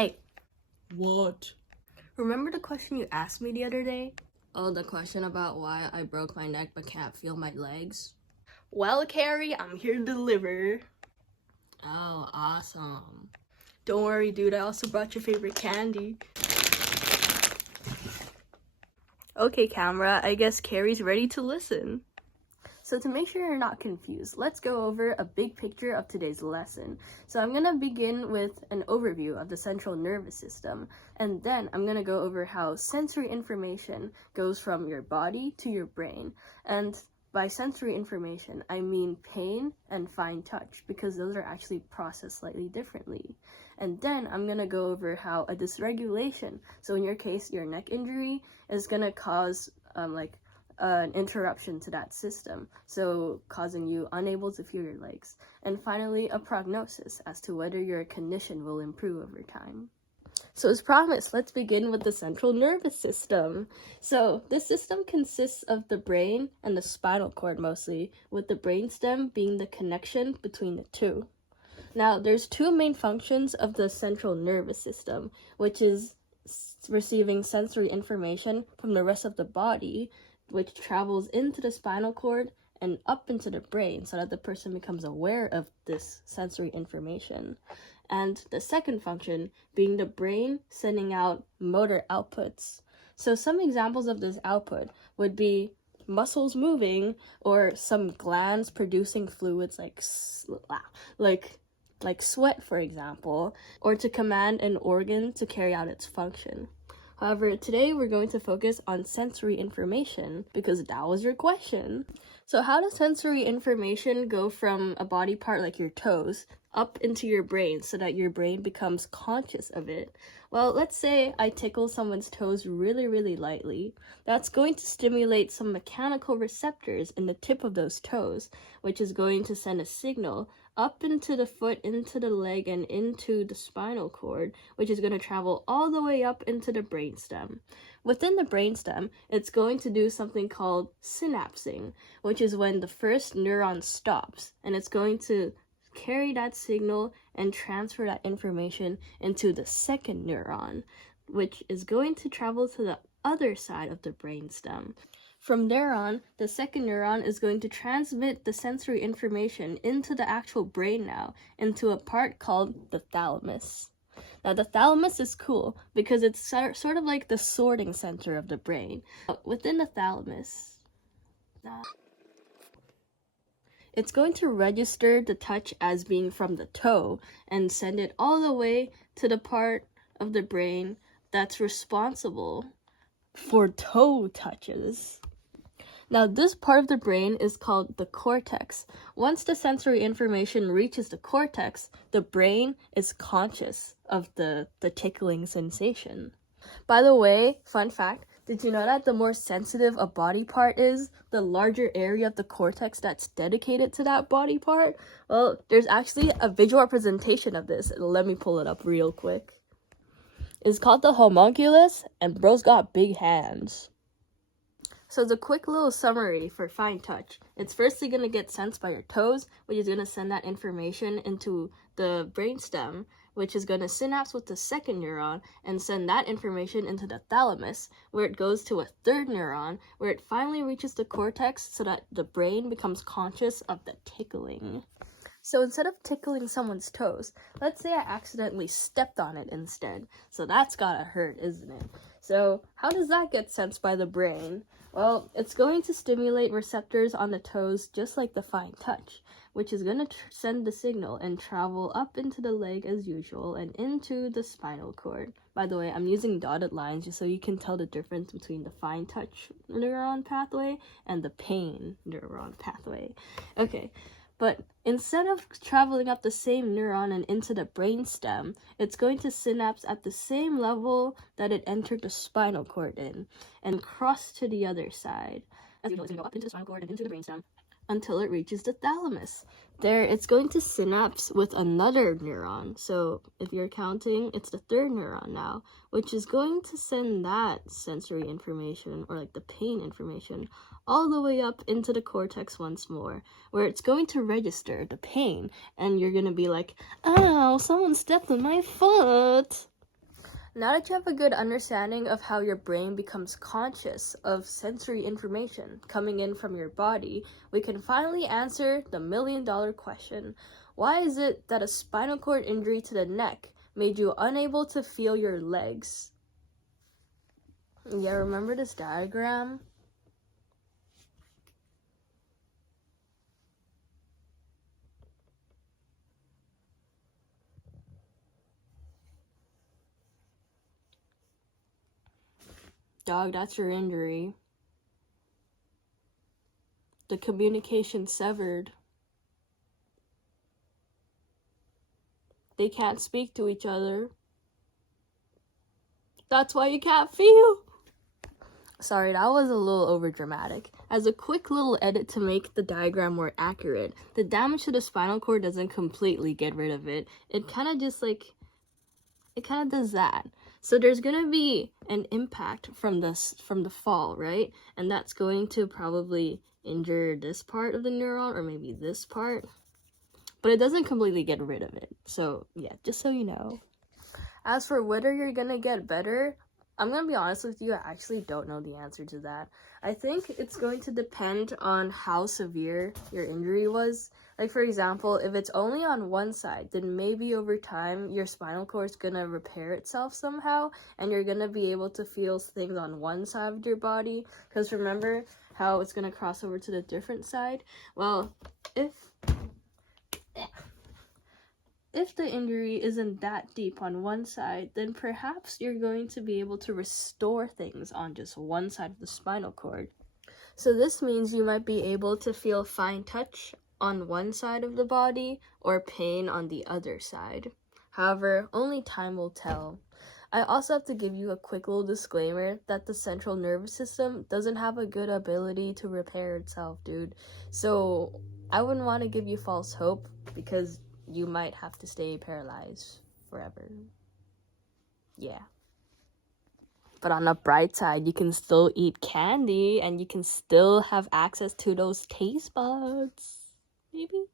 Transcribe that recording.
Hey, What? remember the question you asked me the other day? Oh, the question about why I broke my neck but can't feel my legs? Well, Carrie, I'm here to deliver. Oh, awesome. Don't worry, dude, I also brought your favorite candy. Okay, camera, I guess Carrie's ready to listen. So to make sure you're not confused, let's go over a big picture of today's lesson. So I'm going to begin with an overview of the central nervous system, and then I'm going to go over how sensory information goes from your body to your brain. And by sensory information, I mean pain and fine touch, because those are actually processed slightly differently. And then I'm going to go over how a dysregulation, so in your case, your neck injury, is going to cause an interruption to that system, so causing you unable to feel your legs. And finally, a prognosis as to whether your condition will improve over time. So as promised, let's begin with the central nervous system. So this system consists of the brain and the spinal cord mostly, with the brainstem being the connection between the two. Now, there's two main functions of the central nervous system, which is receiving sensory information from the rest of the body, which travels into the spinal cord and up into the brain so that the person becomes aware of this sensory information. And the second function being the brain sending out motor outputs. So some examples of this output would be muscles moving or some glands producing fluids like sweat, for example, or to command an organ to carry out its function. However, today we're going to focus on sensory information because that was your question. So how does sensory information go from a body part like your toes up into your brain so that your brain becomes conscious of it? Well, let's say I tickle someone's toes really, really lightly. That's going to stimulate some mechanical receptors in the tip of those toes, which is going to send a signal up into the foot, into the leg, and into the spinal cord, which is going to travel all the way up into the brainstem. Within the brainstem, it's going to do something called synapsing, which is when the first neuron stops, and it's going to carry that signal and transfer that information into the second neuron, which is going to travel to the other side of the brainstem. From there on, the second neuron is going to transmit the sensory information into the actual brain now, into a part called the thalamus. Now, the thalamus is cool because it's sort of like the sorting center of the brain. Within the thalamus, it's going to register the touch as being from the toe and send it all the way to the part of the brain that's responsible for toe touches. Now, this part of the brain is called the cortex. Once the sensory information reaches the cortex, the brain is conscious of the tickling sensation. By the way, fun fact, did you know that the more sensitive a body part is, the larger area of the cortex that's dedicated to that body part? Well, there's actually a visual representation of this. Let me pull it up real quick. It's called the homunculus, and bro's got big hands. So the quick little summary for fine touch. It's firstly going to get sensed by your toes, which is going to send that information into the brainstem, which is going to synapse with the second neuron and send that information into the thalamus, where it goes to a third neuron, where it finally reaches the cortex so that the brain becomes conscious of the tickling. So instead of tickling someone's toes, let's say I accidentally stepped on it instead. So that's gotta hurt, isn't it? So how does that get sensed by the brain? Well, it's going to stimulate receptors on the toes just like the fine touch, which is going to send the signal and travel up into the leg as usual and into the spinal cord. By the way, I'm using dotted lines just so you can tell the difference between the fine touch neuron pathway and the pain neuron pathway. Okay. But instead of traveling up the same neuron and into the brainstem, it's going to synapse at the same level that it entered the spinal cord in and cross to the other side. As usual, it's going to go up into the spinal cord and into the brainstem until it reaches the thalamus. There, it's going to synapse with another neuron. So if you're counting, it's the third neuron now, which is going to send that sensory information, or like the pain information, all the way up into the cortex once more, where it's going to register the pain, and you're going to be like, ow, someone stepped on my foot. Now that you have a good understanding of how your brain becomes conscious of sensory information coming in from your body, we can finally answer the million-dollar question. Why is it that a spinal cord injury to the neck made you unable to feel your legs? Yeah, remember this diagram? Dog, that's your injury. The communication severed. They can't speak to each other. That's why you can't feel. Sorry, that was a little over dramatic. As a quick little edit to make the diagram more accurate, the damage to the spinal cord doesn't completely get rid of it. It kind of does that. So there's gonna be an impact from the fall, right? And that's going to probably injure this part of the neuron or maybe this part. But it doesn't completely get rid of it. So yeah, just so you know. As for whether you're gonna get better, I'm gonna be honest with you, I actually don't know the answer to that. I think it's going to depend on how severe your injury was. Like, for example, if it's only on one side, then maybe over time your spinal cord's gonna repair itself somehow, and you're gonna be able to feel things on one side of your body. Because remember how it's gonna cross over to the different side? Well, if the injury isn't that deep on one side, then perhaps you're going to be able to restore things on just one side of the spinal cord. So this means you might be able to feel fine touch on one side of the body or pain on the other side. However, only time will tell. I also have to give you a quick little disclaimer that the central nervous system doesn't have a good ability to repair itself, dude. So I wouldn't want to give you false hope because you might have to stay paralyzed forever. Yeah. But on the bright side, you can still eat candy and you can still have access to those taste buds. Maybe?